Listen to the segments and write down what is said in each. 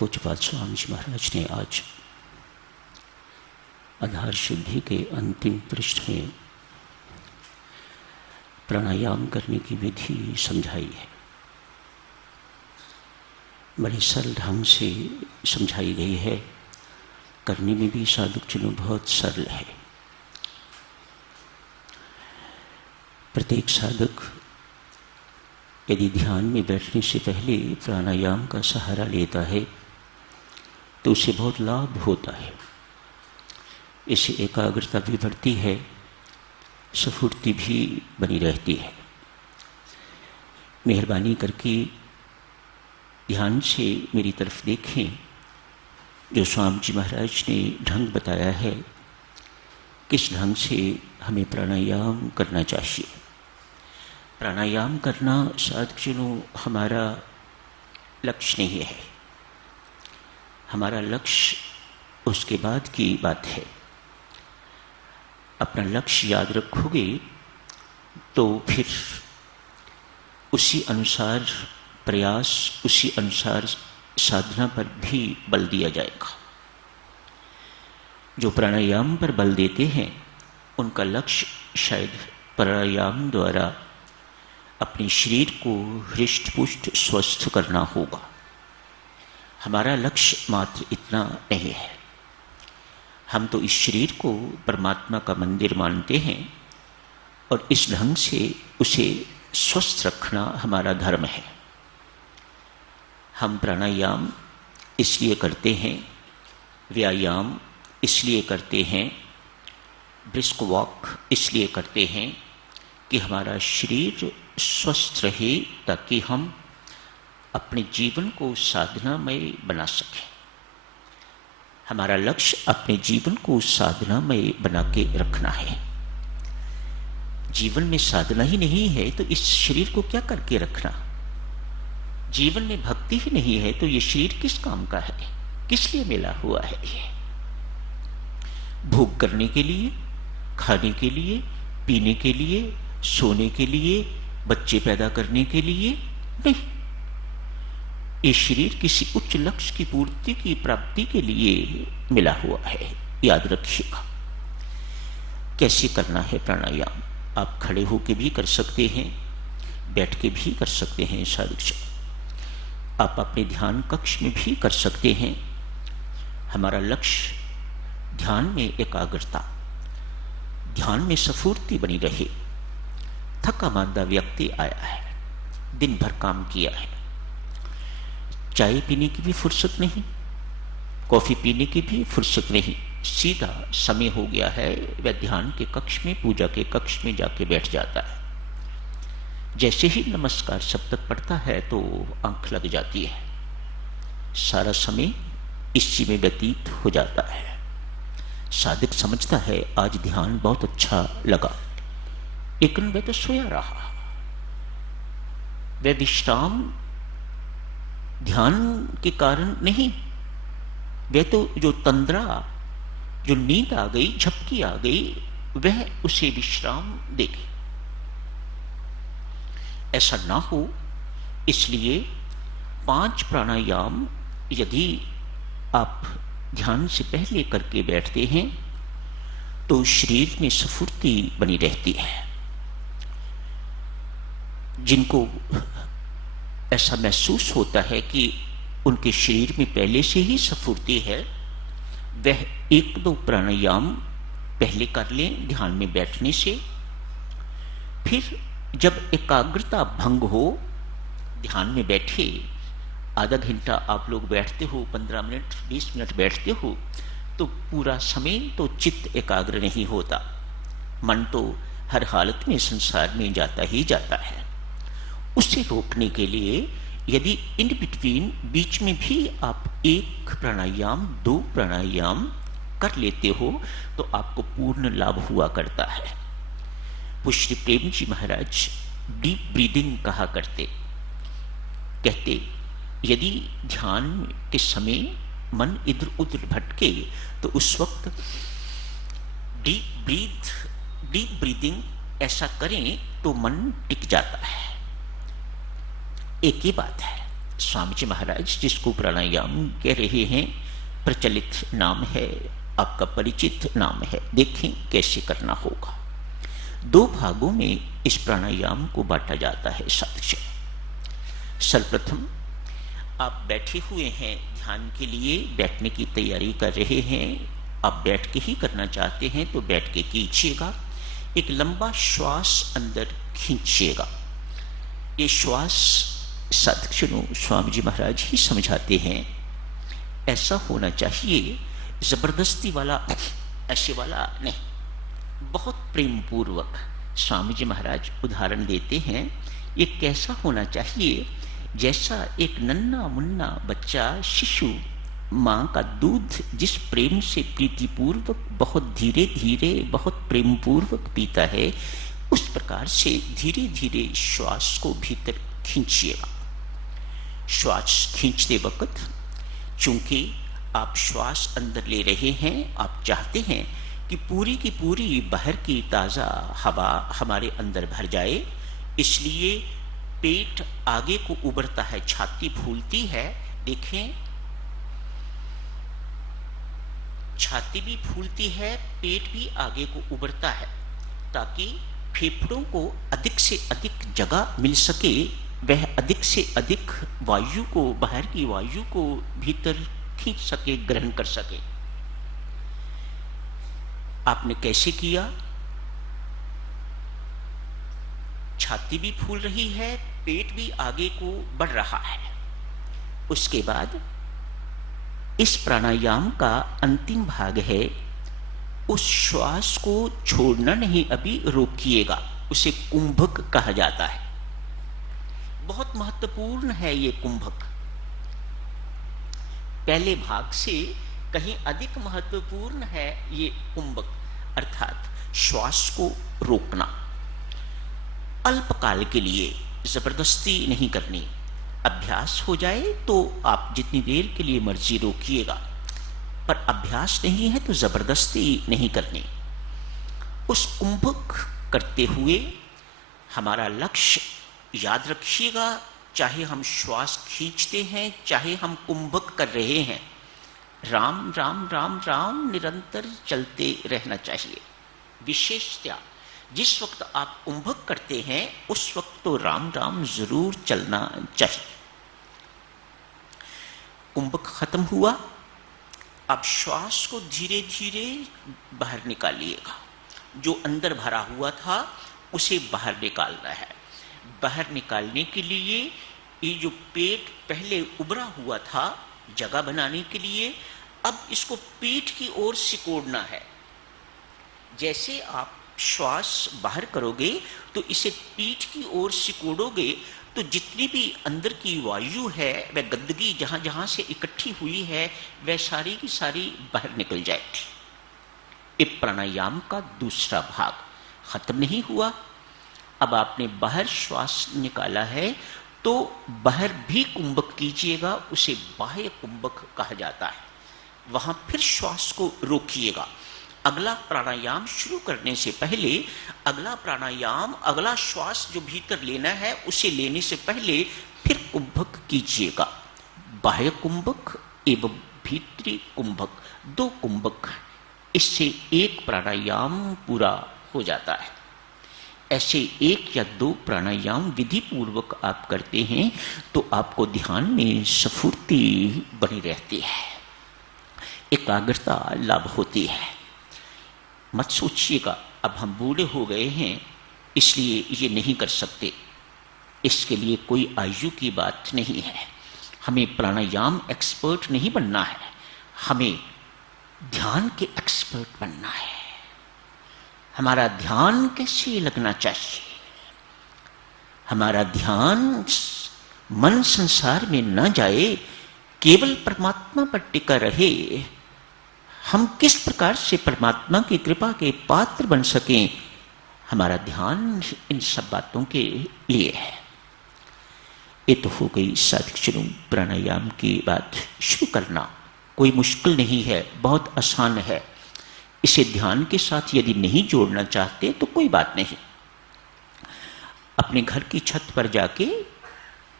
पूज्यपाद स्वामी जी महाराज ने आज आधार शुद्धि के अंतिम पृष्ठ में प्राणायाम करने की विधि समझाई है। बड़े सरल ढंग से समझाई गई है। करने में भी साधक चुनो बहुत सरल है। प्रत्येक साधक यदि ध्यान में बैठने से पहले प्राणायाम का सहारा लेता है तो उसे बहुत लाभ होता है। इससे एकाग्रता भी बढ़ती है, स्फूर्ति भी बनी रहती है। मेहरबानी करके ध्यान से मेरी तरफ देखें। जो स्वामी जी महाराज ने ढंग बताया है, किस ढंग से हमें प्राणायाम करना चाहिए। प्राणायाम करना साधकजनों हमारा लक्ष्य नहीं है। हमारा लक्ष्य उसके बाद की बात है। अपना लक्ष्य याद रखोगे तो फिर उसी अनुसार प्रयास, उसी अनुसार साधना पर भी बल दिया जाएगा। जो प्राणायाम पर बल देते हैं उनका लक्ष्य शायद प्राणायाम द्वारा अपने शरीर को हृष्ट पुष्ट स्वस्थ करना होगा। हमारा लक्ष्य मात्र इतना नहीं है। हम तो इस शरीर को परमात्मा का मंदिर मानते हैं और इस ढंग से उसे स्वस्थ रखना हमारा धर्म है। हम प्राणायाम इसलिए करते हैं, व्यायाम इसलिए करते हैं, ब्रिस्क वॉक इसलिए करते हैं कि हमारा शरीर स्वस्थ रहे, ताकि हम अपने जीवन को साधनामय बना सकें। हमारा लक्ष्य अपने जीवन को साधनामय बना के रखना है। जीवन में साधना ही नहीं है तो इस शरीर को क्या करके रखना। जीवन में भक्ति ही नहीं है तो ये शरीर किस काम का है, किस लिए मिला हुआ है। ये भोग करने के लिए, खाने के लिए, पीने के लिए, सोने के लिए, बच्चे पैदा करने के लिए नहीं। ये शरीर किसी उच्च लक्ष्य की पूर्ति की प्राप्ति के लिए मिला हुआ है। याद रखिएगा। कैसे करना है प्राणायाम। आप खड़े होकर भी कर सकते हैं, बैठ के भी कर सकते हैं। साधक आप अपने ध्यान कक्ष में भी कर सकते हैं। हमारा लक्ष्य ध्यान में एकाग्रता, ध्यान में स्फूर्ति बनी रहे। थका मांदा व्यक्ति आया है, दिन भर काम किया है, चाय पीने की भी फुर्सत नहीं, कॉफी पीने की भी फुर्सत नहीं, सीधा समय हो गया है, वह ध्यान के कक्ष में, पूजा के कक्ष में जाके बैठ जाता है। जैसे ही नमस्कार सप्तक पढ़ता है तो आंख लग जाती है। सारा समय इसी में व्यतीत हो जाता है। साधक समझता है आज ध्यान बहुत अच्छा लगा, लेकिन वह तो सोया रहा। वह विश्राम ध्यान के कारण नहीं, वह तो जो तंद्रा, जो नींद आ गई, झपकी आ गई, वह उसे विश्राम देगी। ऐसा ना हो इसलिए 5 प्राणायाम यदि आप ध्यान से पहले करके बैठते हैं तो शरीर में स्फूर्ति बनी रहती है। जिनको ऐसा महसूस होता है कि उनके शरीर में पहले से ही स्फूर्ति है, वह 1-2 प्राणायाम पहले कर लें ध्यान में बैठने से। फिर जब एकाग्रता भंग हो, ध्यान में बैठे, आधा घंटा आप लोग बैठते हो, 15 मिनट 20 मिनट बैठते हो, तो पूरा समय तो चित्त एकाग्र नहीं होता। मन तो हर हालत में संसार में जाता ही जाता है। उसे रोकने के लिए यदि इन बिटवीन, बीच में भी आप 1 प्राणायाम 2 प्राणायाम कर लेते हो तो आपको पूर्ण लाभ हुआ करता है। श्री प्रेम जी महाराज डीप ब्रीदिंग कहा करते, कहते यदि ध्यान के समय मन इधर उधर भटके तो उस वक्त डीप ब्रीदिंग ऐसा करें तो मन टिक जाता है। एक ही बात है। स्वामी जी महाराज जिसको प्राणायाम कह रहे हैं, प्रचलित नाम है, आपका परिचित नाम है। देखें कैसे करना होगा। 2 भागों में इस प्राणायाम को बांटा जाता है साथियों। सर्वप्रथम आप बैठे हुए हैं, ध्यान के लिए बैठने की तैयारी कर रहे हैं। आप बैठ के ही करना चाहते हैं तो बैठ के कीजिएगा। एक लंबा श्वास अंदर खींचिएगा। ये श्वास साधक स्वामी जी महाराज ही समझाते हैं, ऐसा होना चाहिए, जबरदस्ती वाला, ऐसे वाला नहीं, बहुत प्रेम पूर्वक। स्वामी जी महाराज उदाहरण देते हैं, ये कैसा होना चाहिए, जैसा एक नन्हा मुन्ना बच्चा, शिशु माँ का दूध जिस प्रेम से प्रीतिपूर्वक बहुत धीरे धीरे बहुत प्रेम पूर्वक पीता है, उस प्रकार से धीरे धीरे श्वास को भीतर खींचिएगा। श्वास खींचते वक्त चूंकि आप श्वास अंदर ले रहे हैं, आप चाहते हैं कि पूरी की पूरी बाहर की ताज़ा हवा हमारे अंदर भर जाए, इसलिए पेट आगे को उबरता है, छाती फूलती है। देखें, छाती भी फूलती है, पेट भी आगे को उबरता है, ताकि फेफड़ों को अधिक से अधिक जगह मिल सके, वह अधिक से अधिक वायु को, बाहर की वायु को भीतर खींच सके, ग्रहण कर सके। आपने कैसे किया? छाती भी फूल रही है, पेट भी आगे को बढ़ रहा है। उसके बाद इस प्राणायाम का अंतिम भाग है, उस श्वास को छोड़ना नहीं, अभी रोकिएगा। उसे कुंभक कहा जाता है। बहुत महत्वपूर्ण है ये कुंभक, पहले भाग से कहीं अधिक महत्वपूर्ण है ये कुंभक, अर्थात श्वास को रोकना। अल्पकाल के लिए, जबरदस्ती नहीं करनी। अभ्यास हो जाए तो आप जितनी देर के लिए मर्जी रोकिएगा, पर अभ्यास नहीं है तो जबरदस्ती नहीं करनी। उस कुंभक करते हुए हमारा लक्ष्य याद रखिएगा, चाहे हम श्वास खींचते हैं, चाहे हम कुंभक कर रहे हैं, राम राम राम राम निरंतर चलते रहना चाहिए। विशेषतः जिस वक्त आप कुंभक करते हैं उस वक्त तो राम राम जरूर चलना चाहिए। कुंभक खत्म हुआ, अब श्वास को धीरे धीरे बाहर निकालिएगा। जो अंदर भरा हुआ था उसे बाहर निकालना है। बाहर निकालने के लिए ये जो पेट पहले उभरा हुआ था, जगह बनाने के लिए अब इसको पेट की ओर सिकोड़ना है। जैसे आप श्वास बाहर करोगे तो इसे पीठ की ओर सिकोड़ोगे तो जितनी भी अंदर की वायु है, वह गंदगी जहां जहां से इकट्ठी हुई है, वह सारी की सारी बाहर निकल जाएगी। इस प्राणायाम का दूसरा भाग खत्म नहीं हुआ। अब आपने बाहर श्वास निकाला है तो बाहर भी कुंभक कीजिएगा, उसे बाह्य कुंभक कहा जाता है। वहां फिर श्वास को रोकिएगा। अगला प्राणायाम शुरू करने से पहले, अगला प्राणायाम, अगला श्वास जो भीतर लेना है उसे लेने से पहले फिर कुंभक कीजिएगा। बाह्य कुंभक एवं भीतरी कुंभक, 2 कुंभक, इससे एक प्राणायाम पूरा हो जाता है। ऐसे 1 या 2 प्राणायाम विधि पूर्वक आप करते हैं तो आपको ध्यान में स्फूर्ति बनी रहती है, एकाग्रता लाभ होती है। मत सोचिएगा अब हम बूढ़े हो गए हैं इसलिए ये नहीं कर सकते। इसके लिए कोई आयु की बात नहीं है। हमें प्राणायाम एक्सपर्ट नहीं बनना है, हमें ध्यान के एक्सपर्ट बनना है। हमारा ध्यान कैसे लगना चाहिए? हमारा ध्यान मन संसार में न जाए, केवल परमात्मा पर टिका रहे। हम किस प्रकार से परमात्मा की कृपा के पात्र बन सकें, हमारा ध्यान इन सब बातों के लिए है। ये तो हो गई साधक प्राणायाम की बात। शुरू करना कोई मुश्किल नहीं है, बहुत आसान है। इसे ध्यान के साथ यदि नहीं जोड़ना चाहते तो कोई बात नहीं। अपने घर की छत पर जाके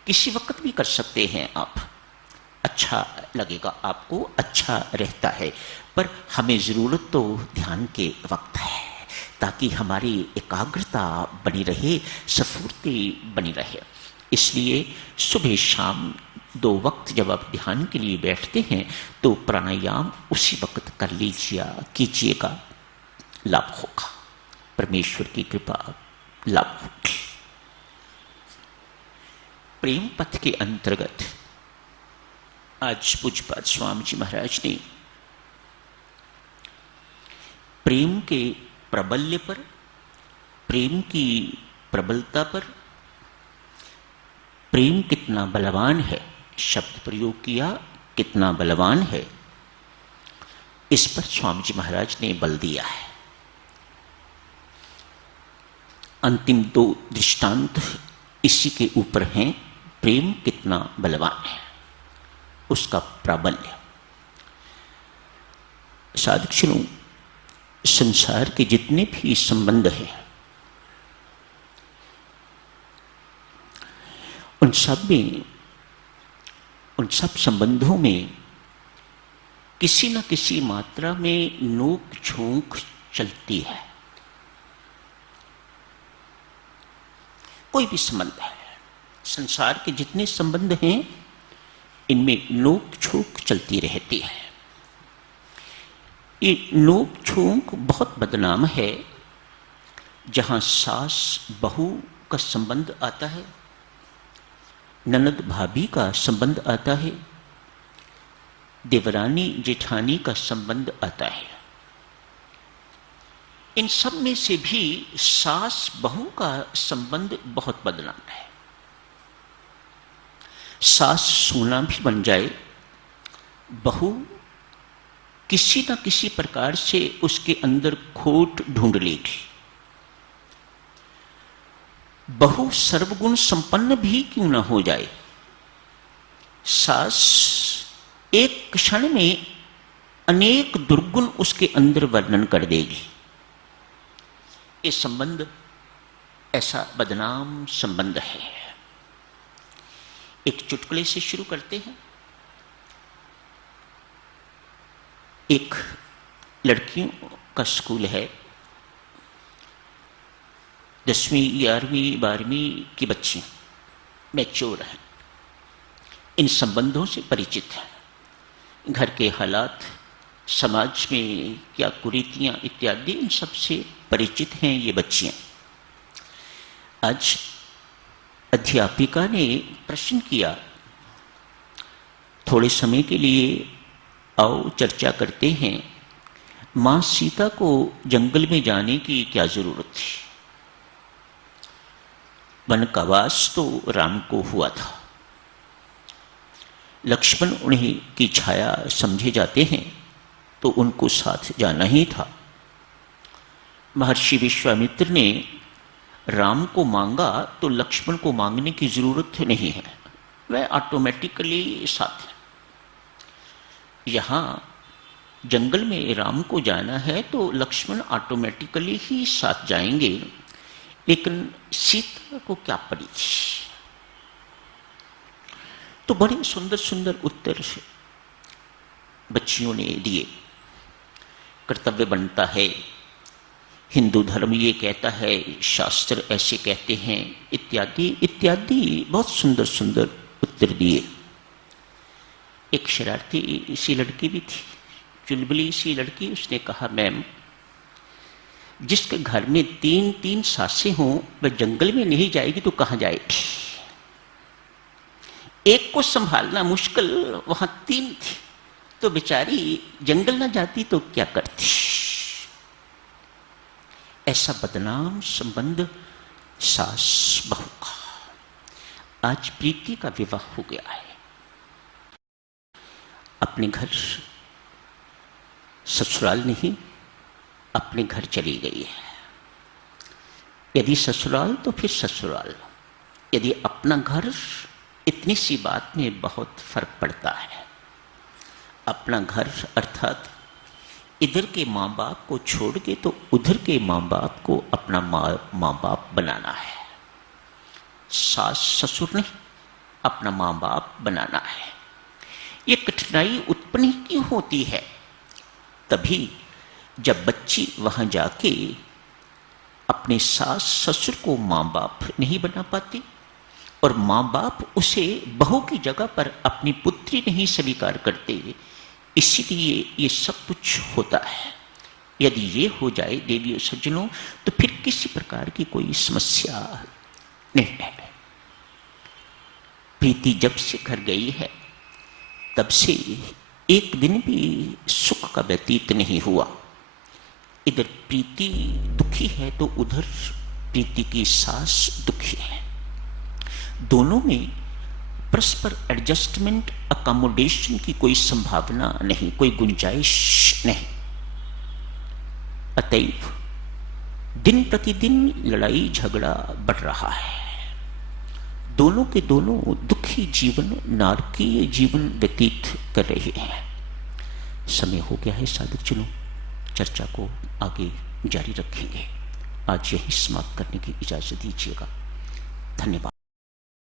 किसी वक्त भी कर सकते हैं आप, अच्छा लगेगा आपको, अच्छा रहता है। पर हमें ज़रूरत तो ध्यान के वक्त है, ताकि हमारी एकाग्रता बनी रहे, स्फूर्ति बनी रहे। इसलिए सुबह शाम 2 वक्त जब आप ध्यान के लिए बैठते हैं तो प्राणायाम उसी वक्त कर कीजिएगा, लाभ होगा, परमेश्वर की कृपा लाभ होगी। प्रेम पथ के अंतर्गत आज पूज्यपाद स्वामी जी महाराज ने प्रेम के प्रबल्य पर, प्रेम की प्रबलता पर, प्रेम कितना बलवान है, शब्द प्रयोग किया, कितना बलवान है, इस पर स्वामी जी महाराज ने बल दिया है। अंतिम 2 दृष्टांत इसी के ऊपर हैं, प्रेम कितना बलवान है, उसका प्राबल्य। साधुजनों, संसार के जितने भी संबंध हैं उन सब संबंधों में किसी न किसी मात्रा में नोक झोंक चलती है। कोई भी संबंध है, संसार के जितने संबंध हैं इनमें नोक झोंक चलती रहती है। ये नोक झोंक बहुत बदनाम है। जहां सास बहू का संबंध आता है, ननद भाभी का संबंध आता है, देवरानी जेठानी का संबंध आता है, इन सब में से भी सास बहू का संबंध बहुत बदनाम है। सास सोना भी बन जाए, बहू किसी न किसी प्रकार से उसके अंदर खोट ढूंढ लेगी। बहु सर्वगुण संपन्न भी क्यों न हो जाए, सास एक क्षण में अनेक दुर्गुण उसके अंदर वर्णन कर देगी। ये संबंध ऐसा बदनाम संबंध है। एक चुटकुले से शुरू करते हैं। एक लड़कियों का स्कूल है, 10वीं 11वीं 12वीं की बच्चियां मैच्योर हैं, इन संबंधों से परिचित हैं, घर के हालात, समाज में क्या कुरीतियां इत्यादि, इन सब से परिचित हैं ये बच्चियां। आज अध्यापिका ने प्रश्न किया, थोड़े समय के लिए आओ चर्चा करते हैं, मां सीता को जंगल में जाने की क्या जरूरत थी? वन का वास तो राम को हुआ था, लक्ष्मण उन्हीं की छाया समझे जाते हैं, तो उनको साथ जाना ही था। महर्षि विश्वामित्र ने राम को मांगा तो लक्ष्मण को मांगने की जरूरत नहीं है, वह ऑटोमेटिकली साथ है। यहां जंगल में राम को जाना है तो लक्ष्मण ऑटोमेटिकली ही साथ जाएंगे, लेकिन सीता को क्या पड़ी थी? तो बड़े सुंदर सुंदर उत्तर बच्चियों ने दिए। कर्तव्य बनता है, हिंदू धर्म ये कहता है, शास्त्र ऐसे कहते हैं, इत्यादि इत्यादि बहुत सुंदर सुंदर उत्तर दिए। एक शरारती सी लड़की भी थी, चुलबुली सी लड़की, उसने कहा, मैम, जिसके घर में 3-3 सासें हों वह जंगल में नहीं जाएगी तो कहां जाएगी? एक को संभालना मुश्किल, वहां 3 थी, तो बेचारी जंगल ना जाती तो क्या करती? ऐसा बदनाम संबंध सास बहू का। आज प्रीति का विवाह हो गया है, अपने घर ससुराल नहीं, अपने घर चली गई है। यदि ससुराल तो फिर ससुराल, यदि अपना घर, इतनी सी बात में बहुत फर्क पड़ता है। अपना घर अर्थात इधर के माँ बाप को छोड़ के तो उधर के माँ बाप को अपना माँ बाप बनाना है। सास ससुर नहीं, अपना माँ बाप बनाना है। ये कठिनाई उत्पन्न क्यों होती है? तभी जब बच्ची वहां जाके अपने सास ससुर को माँ बाप नहीं बना पाती और माँ बाप उसे बहू की जगह पर अपनी पुत्री नहीं स्वीकार करते, इसीलिए ये सब कुछ होता है। यदि ये हो जाए देवियों सज्जनों, तो फिर किसी प्रकार की कोई समस्या नहीं है। प्रीति जब से घर गई है तब से एक दिन भी सुख का व्यतीत नहीं हुआ। इधर प्रीति दुखी है तो उधर प्रीति की सास दुखी है। दोनों में परस्पर एडजस्टमेंट, अकोमोडेशन की कोई संभावना नहीं, कोई गुंजाइश नहीं। अतएव दिन प्रतिदिन लड़ाई झगड़ा बढ़ रहा है। दोनों के दोनों दुखी जीवन, नारकीय जीवन व्यतीत कर रहे हैं। समय हो गया है साधक जनों, चर्चा को आगे जारी रखेंगे। आज यही समाप्त करने की इजाजत दीजिएगा। धन्यवाद।